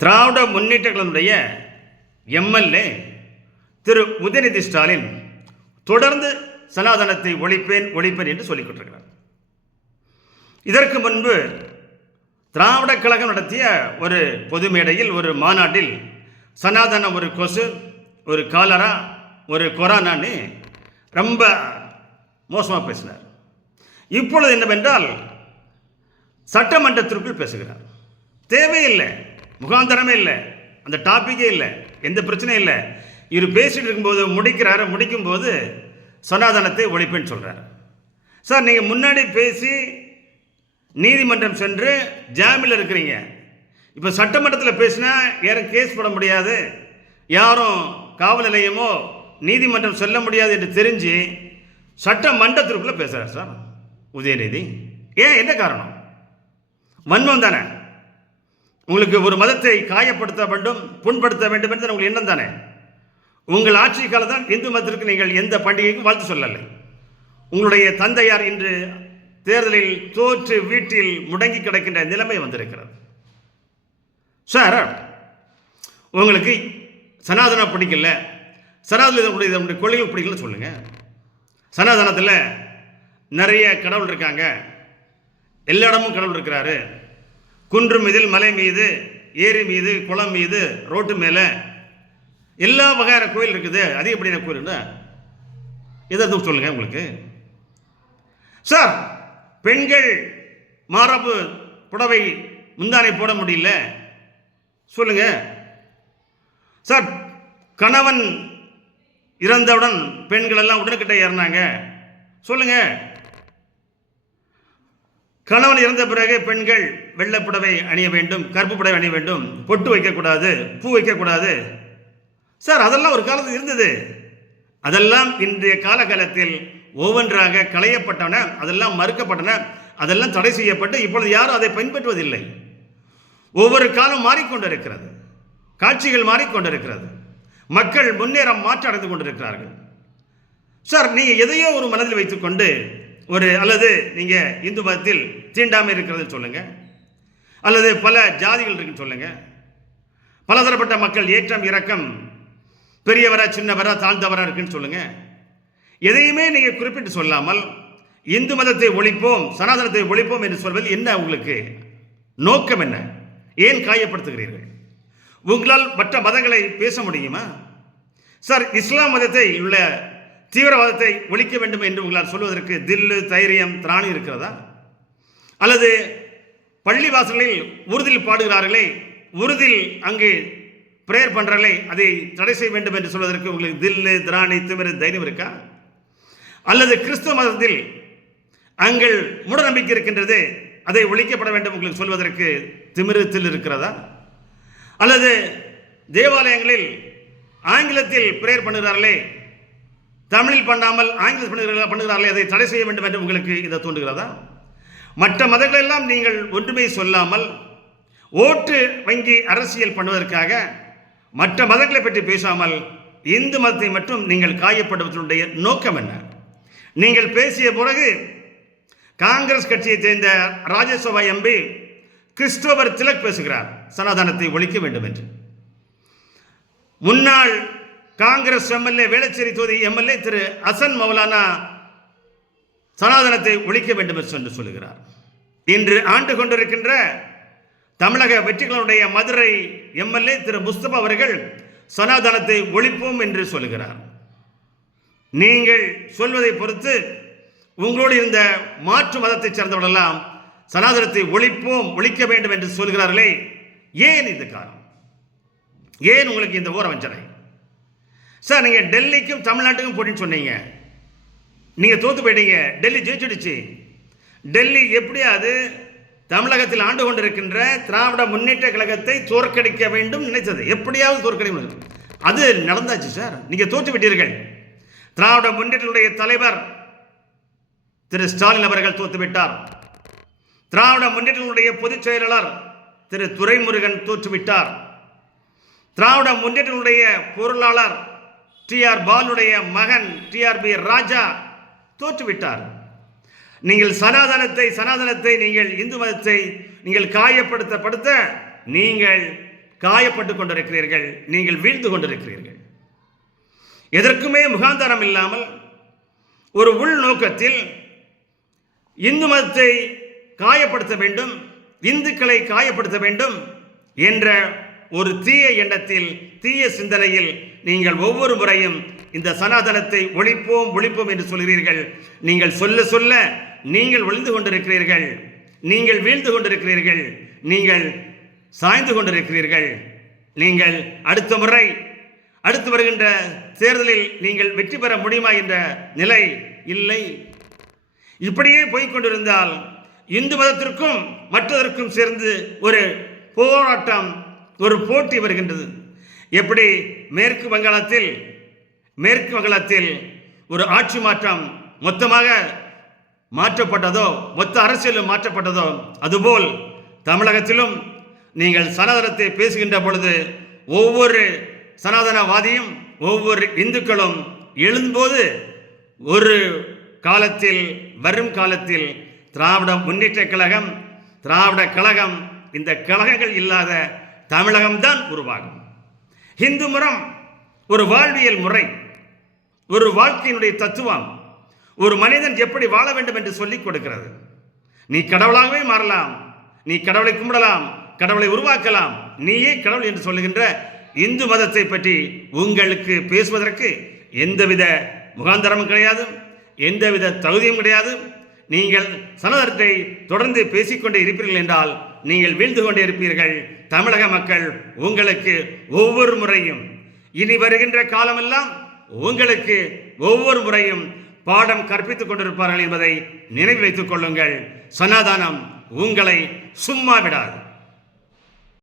திராவிட முன்னேற்ற கழகத்தினுடைய எம்எல்ஏ திரு உதயநிதி ஸ்டாலின் தொடர்ந்து சனாதனத்தை ஒழிப்பேன் என்று சொல்லிக் கொண்டிருக்கிறார். இதற்கு முன்பு திராவிட கழகம் நடத்திய ஒரு பொது மேடையில் ஒரு மாநாட்டில் சனாதனம் ஒரு கொசு, ஒரு காலரா, ஒரு கொரோனான்னு ரொம்ப மோசமாக பேசினார். இப்பொழுது என்னவென்றால் சட்டமன்றத்திற்குள் பேசுகிறார். தேவையில்லை, முகாந்தரமே இல்லை, அந்த டாப்பிக்கே இல்லை, எந்த பிரச்சனையும் இல்லை. இவர் பேசிட்டு இருக்கும்போது முடிக்கும்போது சனாதனத்தை ஒழிப்பேன்னு சொல்கிறார். சார், நீங்கள் முன்னாடி பேசி நீதிமன்றம் சென்று ஜாமீனில் இருக்கிறீங்க. இப்போ சட்டமன்றத்தில் பேசினா யாரும் கேஸ் போட முடியாது, யாரும் காவல் நிலையமோ நீதிமன்றம் செல்ல முடியாது என்று தெரிஞ்சு சட்டமன்றத்திற்குள்ளே பேசுகிறார் சார் உதயநிதி. ஏன், என்ன காரணம்? வன்மம் தானே உங்களுக்கு? ஒரு மதத்தை காயப்படுத்த வேண்டும், புண்படுத்த வேண்டும் என்று உங்களுக்கு எண்ணம் தானே? உங்கள் ஆட்சி காலம் தான் இந்து மதத்திற்கு நீங்கள் எந்த பண்டிகைக்கும் வாழ்த்து சொல்லலை. உங்களுடைய தந்தையார் இன்று தேர்தலில் தோற்று வீட்டில் முடங்கி கிடக்கின்ற நிலைமை வந்திருக்கிறது. சார், உங்களுக்கு சனாதனம் பிடிக்கல, சனாதனத்துடைய கொள்கைகள் பிடிக்கல சொல்லுங்க. சனாதனத்தில் நிறைய கடவுள் இருக்காங்க, எல்லா இடமும் கடவுள் இருக்கிறாரு. குன்று மீதில், மலை மீது, ஏரி மீது, குளம் மீது, ரோட்டு மேலே எல்லா வகையான கோயில் இருக்குது. அதிகப்படியான கோயில் எதாவது சொல்லுங்க உங்களுக்கு. சார், பெண்கள் மாறாப்பு புடவை முந்தானை போட முடியல சொல்லுங்க. சார், கணவன் இறந்தவுடன் பெண்கள் எல்லாம் உடன்கிட்ட ஏறினாங்க சொல்லுங்க. கணவன் இறந்த பிறகு பெண்கள் வெள்ளை புடவை அணிய வேண்டும், கருப்பு புடவை அணிய வேண்டும், பொட்டு வைக்கக்கூடாது, பூ வைக்கக்கூடாது. சார், அதெல்லாம் ஒரு காலத்தில் இருந்தது. அதெல்லாம் இன்றைய காலகட்டத்தில் ஒவ்வொன்றாக களையப்பட்டன, அதெல்லாம் மறுக்கப்பட்டன, அதெல்லாம் தடை செய்யப்பட்டு இப்பொழுது யாரும் அதை பின்பற்றுவதில்லை. ஒவ்வொரு காலம் மாறிக்கொண்டிருக்கிறது, காட்சிகள் மாறிக்கொண்டிருக்கிறது, மக்கள் முன்னேறம் மாற்றடைந்து கொண்டிருக்கிறார்கள். சார், நீங்கள் எதையோ ஒரு மனதில் வைத்துக்கொண்டு அல்லது நீங்கள் இந்து மதத்தில் தீண்டாமை இருக்கிறது சொல்லுங்கள், அல்லது பல ஜாதிகள் இருக்குன்னு சொல்லுங்கள், பலதரப்பட்ட மக்கள் ஏற்றம் இறக்கம், பெரியவரா சின்னவரா தாழ்ந்தவரா இருக்குன்னு சொல்லுங்கள். எதையுமே நீங்கள் குறிப்பிட்டு சொல்லாமல் இந்து மதத்தை ஒழிப்போம், சனாதனத்தை ஒழிப்போம் என்று சொல்வது என்ன? உங்களுக்கு நோக்கம் என்ன? ஏன் காயப்படுத்துகிறீர்கள்? உங்களால் மற்ற மதங்களை பேச முடியுமா? சார், இஸ்லாம் மதத்தை உள்ள தீவிரவாதத்தை ஒழிக்க வேண்டும் என்று உங்களால் சொல்வதற்கு தில்லு, தைரியம், திராணி இருக்கிறதா? அல்லது பள்ளிவாசலில் உருதில் பாடுகிறார்களே, உருதில் அங்கு பிரேயர் பண்ணுறாங்களே, அதை தடை செய்ய வேண்டும் என்று சொல்வதற்கு உங்களுக்கு தில்லு, திராணி, திமிரு, தைரியம் இருக்கா? அல்லது கிறிஸ்துவ மதத்தில் அங்கள் மூடநம்பிக்கை இருக்கின்றது, அதை ஒழிக்கப்பட வேண்டும் உங்களுக்கு சொல்வதற்கு திமிரு இருக்கிறதா? அல்லது தேவாலயங்களில் ஆங்கிலத்தில் பிரேயர் பண்ணுகிறார்களே, தமிழில் பண்ணாமல் ஆங்கிலத்தில் பண்ணுகிறார்களே, அதை தடை செய்ய வேண்டும் என்று உங்களுக்கு இதை தோன்றுகிறதா? மற்ற மதங்களெல்லாம் நீங்கள் ஒன்றுமே சொல்லாமல் ஓட்டு வங்கி அரசியல் பண்ணுவதற்காக மற்ற மதங்களை பற்றி பேசாமல் இந்து மதத்தை மட்டும் நீங்கள் காயப்படுவதனுடைய நோக்கம் என்ன? நீங்கள் பேசிய பிறகு காங்கிரஸ் கட்சியை சேர்ந்த ராஜ்யசபா எம்பி கிறிஸ்டோபர் திலக் பேசுகிறார் சனாதனத்தை ஒழிக்க வேண்டும் என்று. முன்னாள் காங்கிரஸ் எம்எல்ஏ, வேளச்சேரி தொகுதி எம்எல்ஏ திரு ஹசன் மௌலானா சனாதனத்தை ஒழிக்க வேண்டும் என்று சொல்லுகிறார். இன்று ஆண்டு கொண்டிருக்கின்ற தமிழக வெற்றிகளுடைய மதுரை எம்எல்ஏ திரு முஸ்தபா அவர்கள் சனாதனத்தை ஒழிப்போம் என்று சொல்லுகிறார். நீங்கள் சொல்வதை பொறுத்து உங்களோடு இருந்த மாற்று மதத்தை சேர்ந்தவர்களெல்லாம் சனாதனத்தை ஒழிக்க வேண்டும் என்று சொல்கிறார்களே, ஏன் இந்த காரணம்? ஏன் உங்களுக்கு இந்த ஓரவஞ்சனை? சார், நீங்கள் டெல்லிக்கும் தமிழ்நாட்டுக்கும் போட்டின்னு சொன்னீங்க, நீங்கள் தோற்று போயிட்டீங்க. டெல்லி ஜெயிச்சிடுச்சு. டெல்லி எப்படியாவது தமிழகத்தில் ஆண்டு கொண்டிருக்கின்ற திராவிட முன்னேற்ற கழகத்தை தோற்கடிக்க வேண்டும் நினைத்தது, எப்படியாவது தோற்கடிக்க. அது நடந்தாச்சு சார், நீங்கள் தோற்று விட்டீர்கள். திராவிட முன்னேற்றத்துடைய தலைவர் திரு ஸ்டாலின் அவர்கள் தோற்றுவிட்டார். திராவிட முன்னேற்றத்துடைய பொதுச் செயலாளர் திரு துரைமுருகன் தோற்றுவிட்டார். திராவிட முன்னேற்றத்துடைய பொருளாளர் டிஆர் பாலுடைய மகன் டிஆர்பி ராஜா தோற்றுவிட்டார். நீங்கள் சனாதனத்தை நீங்கள் இந்து மதத்தை நீங்கள் காயப்படுத்த நீங்கள் காயப்பட்டு கொண்டிருக்கிறீர்கள், நீங்கள் வீழ்ந்து கொண்டிருக்கிறீர்கள். எதற்குமே முகாந்தாரம் இல்லாமல் ஒரு உள்நோக்கத்தில் இந்து மதத்தை காயப்படுத்த வேண்டும், இந்துக்களை காயப்படுத்த வேண்டும் என்ற ஒரு தீய எண்ணத்தில், தீய சிந்தனையில் நீங்கள் ஒவ்வொரு முறையும் இந்த சனாதனத்தை ஒழிப்போம் ஒழிப்போம் என்று சொல்கிறீர்கள். நீங்கள் சொல்ல சொல்ல நீங்கள் ஒளிந்து கொண்டிருக்கிறீர்கள், நீங்கள் வீழ்ந்து கொண்டிருக்கிறீர்கள், நீங்கள் சாய்ந்து கொண்டிருக்கிறீர்கள். நீங்கள் அடுத்த முறை அடுத்து வருகின்ற தேர்தலில் நீங்கள் வெற்றி பெற முடியுமா என்ற நிலை இல்லை. இப்படியே போய்கொண்டிருந்தால் இந்து மதத்திற்கும் மற்றதற்கும் சேர்ந்து ஒரு போராட்டம், ஒரு போட்டி வருகின்றது. எப்படி மேற்கு வங்காளத்தில் ஒரு ஆட்சி மாற்றம் மொத்தமாக மாற்றப்பட்டதோ, மொத்த அரசியலும் மாற்றப்பட்டதோ, அதுபோல் தமிழகத்திலும் நீங்கள் சனாதனத்தை பேசுகின்ற பொழுது ஒவ்வொரு சனாதனவாதியும் ஒவ்வொரு இந்துக்களும் எழும்போது ஒரு காலத்தில், வரும் காலத்தில் திராவிட முன்னேற்ற கழகம், திராவிட கழகம், இந்த கழகங்கள் இல்லாத தமிழகம்தான் உருவாகும். இந்து மதம் ஒரு வாழ்வியல் முறை, ஒரு வாழ்க்கையினுடைய தத்துவம், ஒரு மனிதன் எப்படி வாழ வேண்டும் என்று சொல்லிக் கொடுக்கிறது. நீ கடவுளாகவே மாறலாம், நீ கடவுளை கும்பிடலாம், கடவுளை உருவாக்கலாம், நீயே கடவுள் என்று சொல்லுகின்ற இந்து மதத்தை பற்றி உங்களுக்கு பேசுவதற்கு எந்தவித முகாந்தரமும் கிடையாது, எந்தவித தகுதியும் கிடையாது. நீங்கள் சனாதனத்தை தொடர்ந்து பேசிக்கொண்டே இருப்பீர்கள் என்றால் நீங்கள் வீழ்ந்து கொண்டே இருப்பீர்கள். தமிழக மக்கள் உங்களுக்கு ஒவ்வொரு முறையும், இனி வருகின்ற காலமெல்லாம் உங்களுக்கு ஒவ்வொரு முறையும் பாடம் கற்பித்துக் கொண்டிருப்பார்கள் என்பதை நினைவு வைத்துக் கொள்ளுங்கள். சனாதனம் உங்களை சும்மா விடாது.